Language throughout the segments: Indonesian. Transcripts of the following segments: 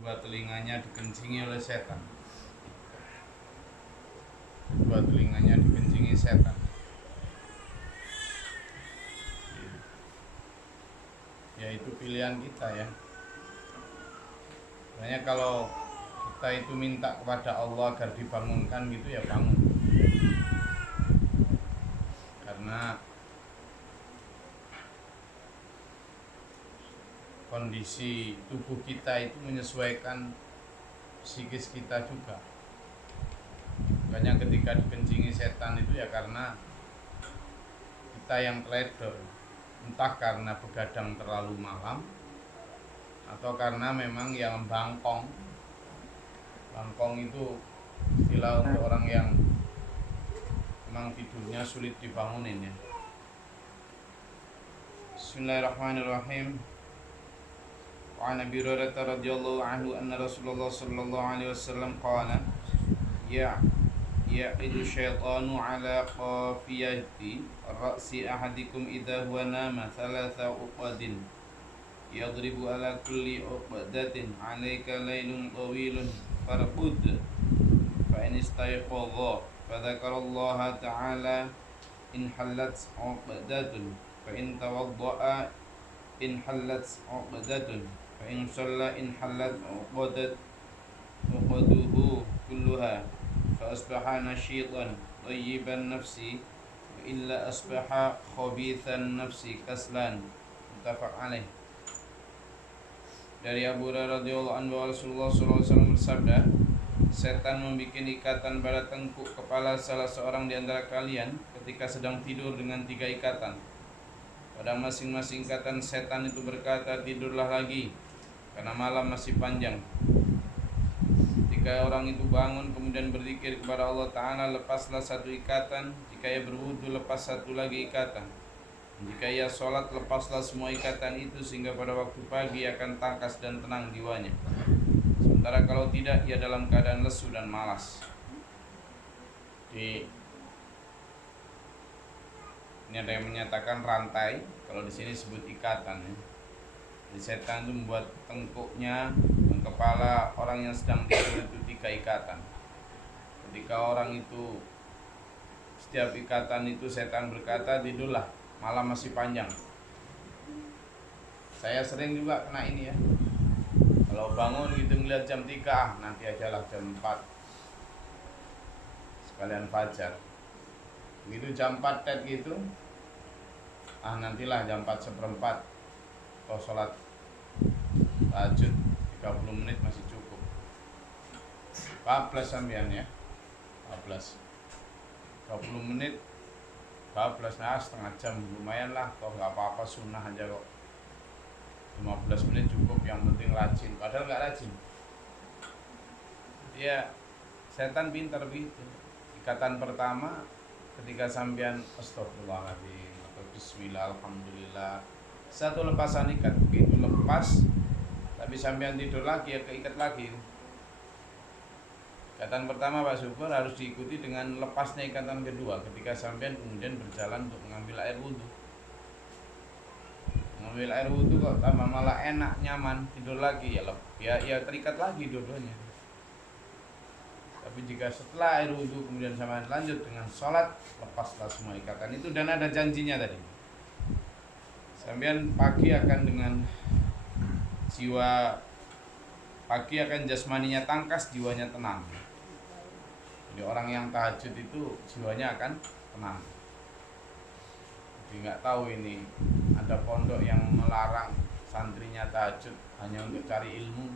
dua telinganya dikencingi oleh setan. Dua telinganya dikencingi setan. Ya itu pilihan kita ya. Makanya kalau kita itu minta kepada Allah agar dibangunkan gitu ya bangun. Karena kondisi tubuh kita itu menyesuaikan psikis kita juga. Makanya ketika dikencingi setan itu ya karena kita yang teledor, entah karena begadang terlalu malam atau karena memang yang bangkong. Bangkong itu istilah untuk orang yang memang tidurnya sulit dibangunin ya. Bismillahirrahmanirrahim. Wa an Abi Hurairah radhiyallahu anhu anna Rasulullah sallallahu alaihi wasallam qala ya'idu syaitanu ala qafiyati ra'si ahadikum idza huwa nama thalatha uqadin yadribu ala kulli uqdatin 'alaika laylun tawilun farqud fa in istayqadha fa dzakarallaha ta'ala in hallat uqdatun fa in tawadda'a in hallat uqdatun fa in shalla in hallat uqaduhu kulluha fa asbaha nashitan tayyiban nafsi wa illa asbaha khabithan nafsi kaslan. Muttafaq alaih. Dari Abu Hurairah radhiyallahu anhu Rasulullah SAW bersabda, setan membuat ikatan pada tengkuk kepala salah seorang di antara kalian ketika sedang tidur dengan 3 ikatan. Pada masing-masing ikatan setan itu berkata, tidurlah lagi karena malam masih panjang. Jika orang itu bangun kemudian berzikir kepada Allah Ta'ala, lepaslah satu ikatan. Jika ia berwudu, lepas satu lagi ikatan. Jika ia sholat, lepaslah semua ikatan itu sehingga pada waktu pagi akan tangkas dan tenang jiwanya. Sementara kalau tidak, ia dalam keadaan lesu dan malas. Ini ada yang menyatakan rantai, kalau di sini sebut ikatan ya. Jadi setan itu membuat tengkuknya dan kepala orang yang sedang tidur itu 3 ikatan. Ketika orang itu setiap ikatan itu setan berkata, tidurlah, malam masih panjang. Saya sering juga kena ini ya. Kalau bangun gitu ngeliat jam 3, nanti ajalah jam 4 sekalian fajar. Begitu jam 4 tet gitu, nantilah jam 4:04 atau sholat tahajud 30 menit masih cukup. 14 sampean ya, 14 30 menit 14, nah setengah jam lumayan lah, toh gak apa-apa, sunnah aja kok. 15 menit cukup, yang penting rajin. Padahal gak rajin. Ya, setan pintar begitu. Ikatan pertama ketika sampean astagfirullahaladzim atau bismillah, alhamdulillah, satu lepasan ikat, begitu lepas tapi sampean tidur lagi ya keikat lagi. Ikatan pertama Pak Syukur harus diikuti dengan lepasnya ikatan kedua ketika sampean kemudian berjalan untuk mengambil air wudhu. Mengambil air wudhu kok tambah malah enak, nyaman, tidur lagi ya terikat lagi dua-duanya. Tapi jika setelah air wudhu kemudian sampean lanjut dengan sholat, lepaslah semua ikatan itu, dan ada janjinya tadi. Sampean pagi akan dengan jiwa, pagi akan jasmaninya tangkas, jiwanya tenang. Jadi orang yang tahajud itu jiwanya akan tenang. Jadi nggak tahu ini ada pondok yang melarang santrinya tahajud hanya untuk cari ilmu.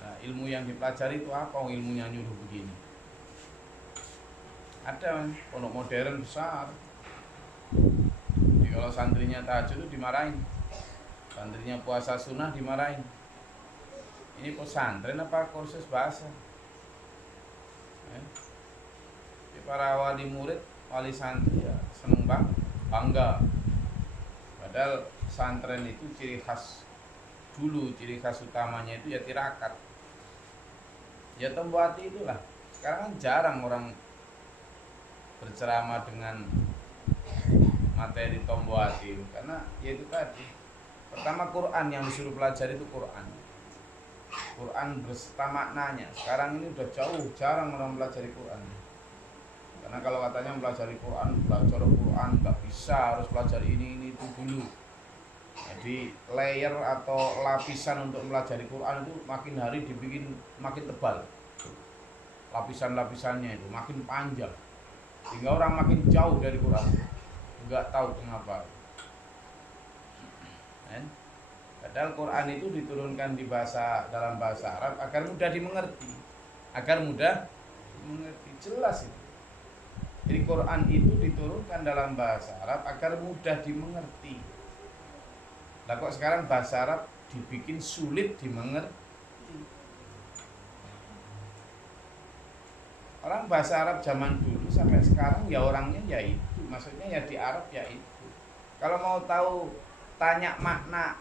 Nah, ilmu yang dipelajari itu apa? Ilmunya nyuruh begini. Ada pondok modern besar. Jadi kalau santrinya tahajud itu dimarahin, santrinya puasa sunnah dimarahin. Ini pesantren apa kursus bahasa? Jadi para wali murid, wali santri ya seneng bangga. Padahal pesantren itu ciri khas dulu, ciri khas utamanya itu ya tirakat. Ya tomboati itulah. Sekarang kan jarang orang berceramah dengan materi tomboati, karena ya itu tadi. Pertama Quran yang disuruh pelajari itu Quran. Quran beserta maknanya. Sekarang ini udah jauh jarang orang belajar Quran. Karena kalau katanya belajar Quran nggak bisa, harus belajar ini itu dulu. Jadi layer atau lapisan untuk belajar Quran itu makin hari dibikin makin tebal. Lapisan-lapisannya itu makin panjang. Sehingga orang makin jauh dari Quran. Nggak tahu kenapa. Padahal Quran itu diturunkan dalam bahasa Arab agar mudah dimengerti. Jelas itu. Jadi Quran itu diturunkan dalam bahasa Arab agar mudah dimengerti. Lah kok sekarang bahasa Arab dibikin sulit dimengerti. Orang bahasa Arab zaman dulu sampai sekarang ya orangnya ya itu, maksudnya ya di Arab ya itu. Kalau mau tahu tanya makna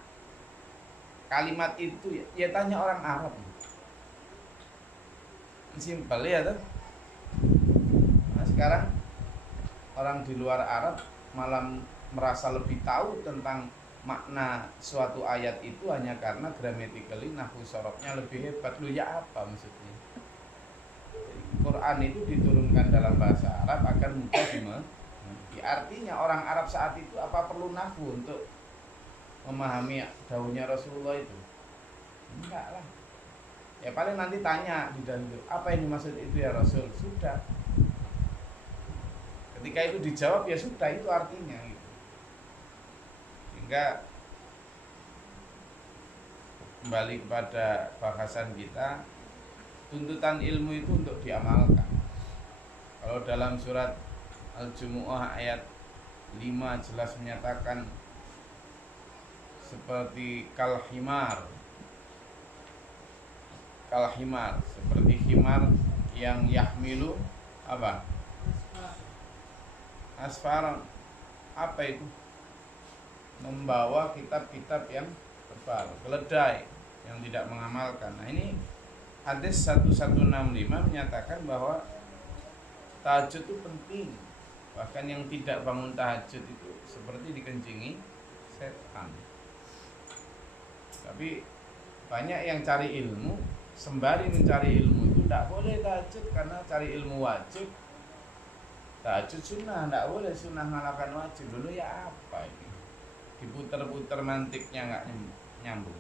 kalimat itu ya tanya orang Arab. Simpel ya tuh. Nah, sekarang orang di luar Arab malah merasa lebih tahu tentang makna suatu ayat itu hanya karena grammatically nahwu sorobnya lebih hebat. Lu ya apa maksudnya? Quran itu diturunkan dalam bahasa Arab agar mudah dimengerti. Artinya orang Arab saat itu apa perlu nahwu untuk memahami daunnya Rasulullah itu? Enggak lah. Ya paling nanti tanya di dalam itu, apa ini maksud itu ya Rasul? Sudah. Ketika itu dijawab ya sudah, itu artinya gitu. Sehingga kembali kepada bahasan kita, tuntutan ilmu itu untuk diamalkan. Kalau dalam surat Al-Jumu'ah ayat 5 jelas menyatakan seperti kalhimar, seperti himar yang yahmilu apa? Asfaran. Apa itu? Membawa kitab-kitab yang tebal, keledai yang tidak mengamalkan. Nah, ini hadis 1165 menyatakan bahwa tahajud itu penting. Bahkan yang tidak bangun tahajud itu seperti dikencingi setan. Tapi banyak yang cari ilmu, sembari mencari ilmu itu tidak boleh tahajud karena cari ilmu wajib. Tahajud sunnah, tidak boleh sunnah ngalahkan wajib. Dulu ya apa ini? Diputer-puter mantiknya nggak nyambung.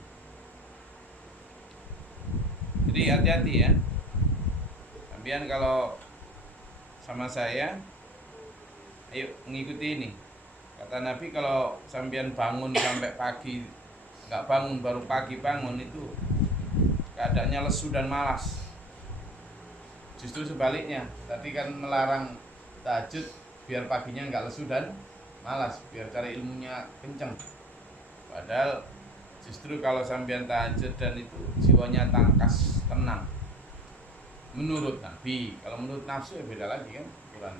Jadi hati-hati ya. Sampean kalau sama saya, ayo mengikuti ini. Kata Nabi kalau sampean bangun sampai pagi nggak bangun, baru pagi bangun itu keadaannya lesu dan malas. Justru sebaliknya, tadi kan melarang tahajud biar paginya nggak lesu dan malas, biar cari ilmunya kenceng. Padahal justru kalau sampean tahajud dan itu jiwanya tangkas, tenang. Menurut Nabi, kalau menurut nafsu ya beda lagi kan Quran.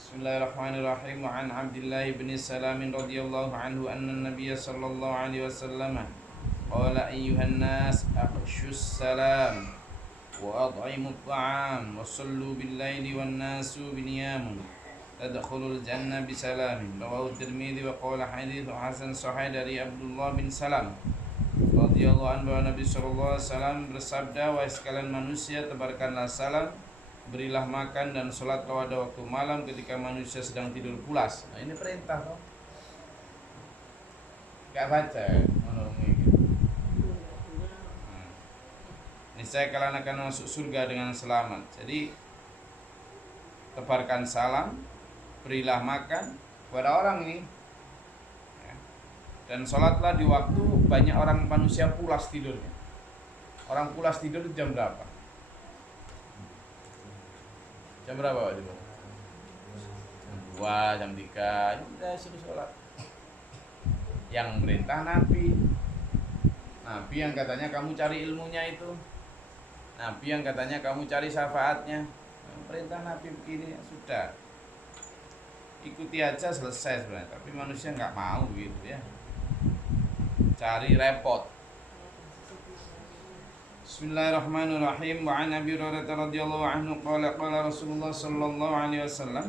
Bismillahirrahmanirrahim. Wa an Abdullah bin Salam radhiyallahu anhu anna Nabiy sallallahu alaihi wasallam qala ayyuhan nas aqshus salam wa ad'imut ta'am wa sallu bil laili wan nasu biniyam tadkhulul jannah bisalamin. Rawahu Tirmidzi wa qala hadits hasan sahih dari Abdullah bin Salam radhiyallahu anhu Nabi sallallahu alaihi wasallam bersabda, wahai sekalian manusia, tebarkanlah salam, berilah makan dan sholat pada waktu malam ketika manusia sedang tidur pulas. Nah, ini perintah toh. Gak baca ngomongnya gitu. Niscaya kalian akan masuk surga dengan selamat. Jadi tebarkan salam, berilah makan kepada orang ini, ya. Dan sholatlah di waktu banyak orang manusia pulas tidurnya. Orang pulas tidur jam berapa? Jam berapa Pak? Jam 2, jam 3. Udah suruh sholat. Yang merintah Nabi. Nabi yang katanya kamu cari ilmunya itu. Nabi yang katanya kamu cari syafaatnya. Perintah Nabi begini, sudah. Ikuti aja selesai sebenarnya. Tapi manusia nggak mau gitu ya. Cari repot. Bismillahirrahmanirrahim. Wa an Abi Hurairah radhiyallahu anhu qala qala Rasulullah sallallahu alaihi wasallam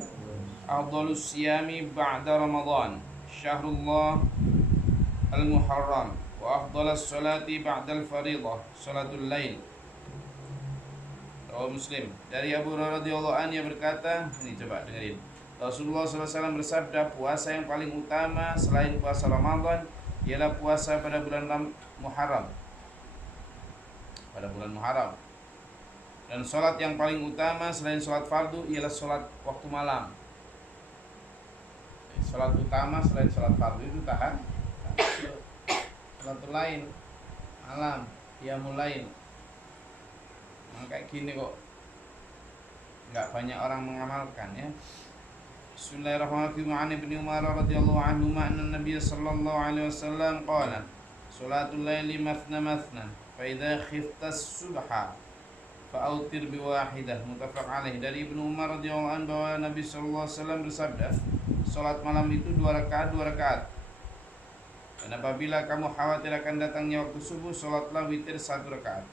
afdhalus siyami ba'da Ramadan syahrullah al-muharram Wa afdalas salati ba'dal fariḍah salatul lail. Rawahu Muslim. Dari Abu Hurairah radhiyallahu anhu yang berkata, ini coba dengerin. Rasulullah SAW bersabda, puasa yang paling utama selain puasa Ramadan ialah puasa pada bulan Muharram. Pada bulan Muharram. Dan sholat yang paling utama selain sholat fardu ialah sholat waktu malam. Sholat utama selain sholat fardu itu tahan sholat lain malam, qiyamul lail. Kayak gini kok nggak banyak orang mengamalkan ya. Bismillahirrahmanirrahim. An Ibnu Umar radhiyallahu anhu anna Nabiy sallallahu alaihi wasallam qala salatul laili mathna mathna fa idza khifta as-subha fa'autir biwahidah. Muttafaq alaih. Dari Ibnu Umar radhiyallahu anhu bahwa Nabi sallallahu alaihi wasallam bersabda, salat malam itu 2 rakaat. Dan apabila kamu khawatir akan datangnya waktu subuh, salatlah witir 1 rakaat.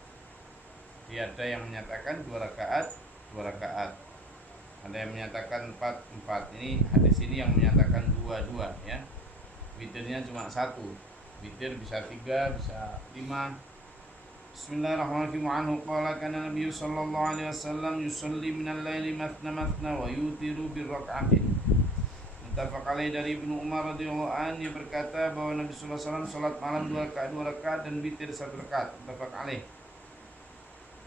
Ada yang menyatakan 2 rakaat. Ada yang menyatakan 4. Ini hadis ini yang menyatakan 2 ya. Witirnya cuma 1. Witir bisa 3, bisa 5. Bismillahirrahmanirrahim. Anhu qala kana Nabi sallallahu alaihi wasallam yusalli minal laili mathna mathna wa yutiru bir rak'atin. Muttafaq alaih. Dari Ibnu Umar radhiyallahu anhu berkata bahwa Nabi sallallahu alaihi wasallam salat malam 2 rakaat dan witir 1 rakaat. Muttafaq alaih.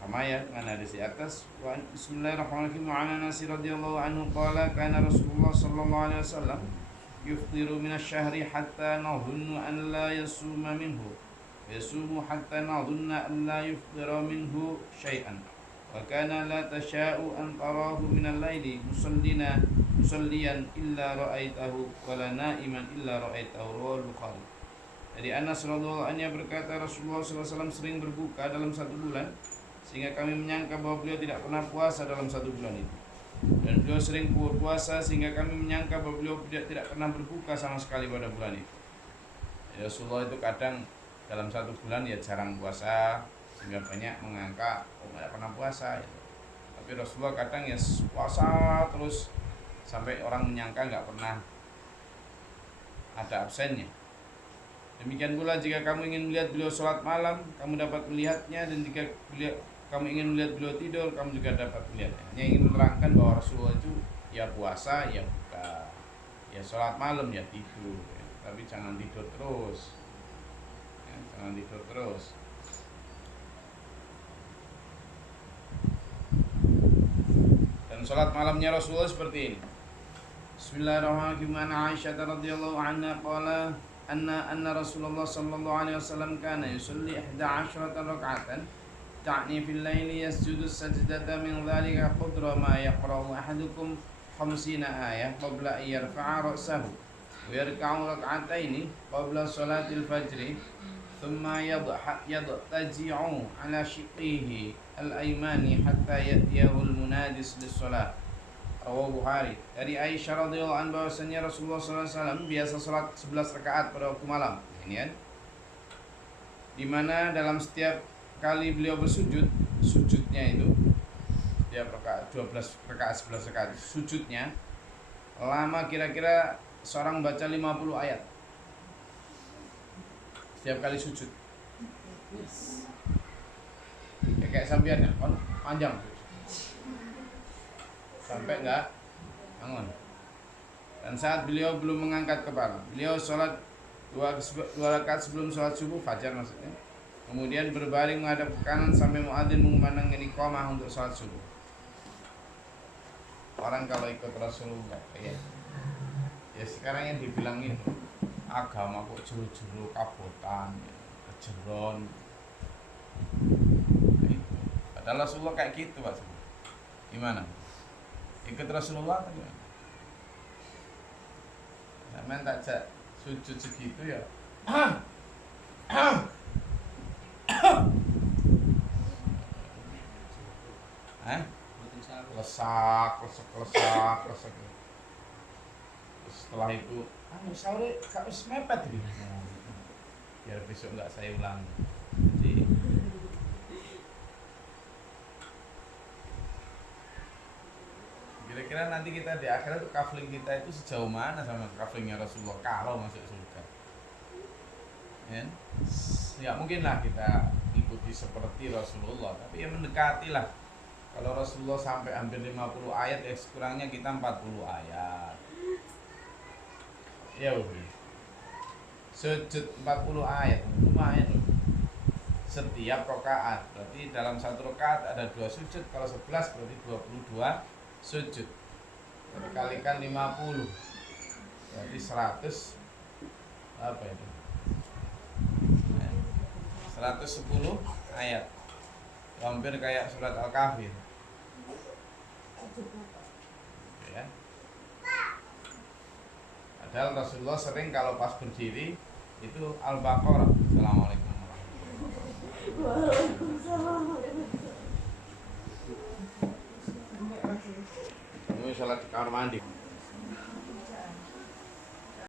Sama ya dengan hadis di atas. Wa Bismillahirrahmanirrahim. An Anas radhiyallahu anhu qala kana Rasulullah sallallahu alaihi wasallam yuftiru minasy-syahri hatta nadhunnu an la yasuma minhu. Yasumu hatta nadhunna an la yuftira minhu syai'an. Wa kana la tasha'u an tarahu minal laili musalliyan illa ra'aitahu wa la na'iman illa ra'aitahu. Rawahul Bukhari. Dari Anas radhiyallahu anhu berkata Rasulullah sallallahu alaihi wasallam sering berbuka dalam 1 bulan sehingga kami menyangka bahwa beliau tidak pernah puasa dalam 1 bulan itu. Dan beliau sering berpuasa sehingga kami menyangka bahwa beliau tidak pernah berbuka sama sekali pada bulan itu. Ya, Rasulullah itu kadang dalam 1 bulan ya jarang puasa sehingga banyak mengangka tidak pernah puasa ya. Tapi Rasulullah kadang ya puasa terus sampai orang menyangka nggak pernah ada absennya. Demikian pula jika kamu ingin melihat beliau sholat malam, kamu dapat melihatnya. Dan jika kamu ingin melihat beliau tidur, kamu juga dapat melihatnya. Hanya ingin menerangkan bahwa Rasulullah itu ya puasa, ya buka, ya sholat malam, ya tidur ya. Tapi jangan tidur terus ya, jangan tidur terus. Dan sholat malamnya Rasulullah seperti ini. Bismillahirrahmanirrahim. Aisyah radhiyallahu anha qala anna Rasulullah sallallahu alaihi wasallam kana yusalli 11 rak'atan ta'ni fil laili yasjudu sajdata min dhalika qadra ma yaqra'u ahadukum 50 ayah qabla an yarfa'a ra'sahu wa yarka'u rak'ataini qabla salatil fajri thumma yadtaji'u ala shiqihi al-aymani hatta yatiyahu al-munadis lis-salat. Rawahu Bukhari. Dari Aisyah radhiyallahu anha bahwasanya Rasulullah SAW biasa salat 11 rakaat pada waktu malam. Ini kan, di mana dalam setiap kali beliau bersujud, sujudnya itu setiap rakaat 12 rakaat 11 rakaat sujudnya lama kira-kira seorang baca 50 ayat setiap kali sujud. Ya, kayak sampean ya, kan panjang sampai enggak bangun. Dan saat beliau belum mengangkat kepala, beliau sholat 2 rakaat sebelum sholat subuh fajar maksudnya. Kemudian berbaring menghadap ke kanan sampai muadzin mengumandangkan iqamah untuk sholat subuh. Orang kalau ikut Rasulullah ya sekarang yang dibilang itu agama kok juru-juru kabotan, kejeron. Padahal Rasulullah kayak gitu Pak. Gimana? Ikut Rasulullah kan? Sampeyan tak sujud segitu ya. Lesak. Setelah itu, sahur gak wis mepet gitu. Biar besok enggak saya ulang. Jadi kira-kira nanti kita di akhirat itu kafling kita itu sejauh mana sama kaflingnya Rasulullah kalau masuk surga? Ya? Ya mungkin lah kita ikuti seperti Rasulullah, tapi ya mendekati lah. Kalau Rasulullah sampai hampir 50 ayat, ya sekurangnya kita 40 ayat. Ya udah. Sujud 40 ayat, lumayan loh. Setiap rakaat. Berarti dalam satu rakaat ada 2 sujud. Kalau 11 berarti 22 sujud. Jadi kalikan 50. Berarti 100 apa itu? 110 ayat. Hampir kayak surat Al-Kahfi. Ya. Padahal Rasulullah sering kalau pas berdiri itu Al-Baqarah. Assalamualaikum warahmatullahi wabarakatuh. Ini salat di kamar mandi.